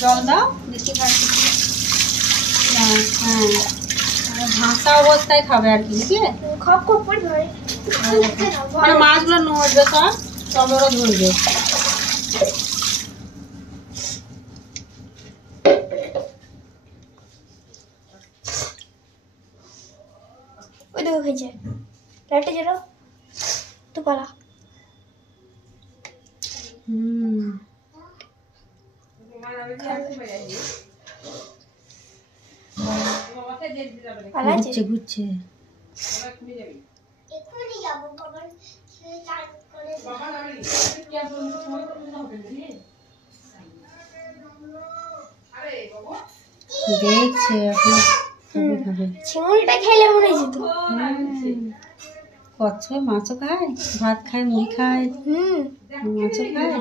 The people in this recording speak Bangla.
জল দাও দেখি খাচ্ছি। হ্যাঁ ভাসা অবস্থায় খাবে আর কি, নাকি মানে মাছগুলো নড়বে সব, তবে ওরা ধরবে। ওই দেখো খেয়েছে লাইটে জেরো তো পালা। ঘুরছে ঘুরছে। দেখছে এখন খাবে। চিংড়িটা খেলে মনে যেত। কচ্ছ মাছও খায়, ভাত খায়, মুড়ি খায়, মাছও খায়।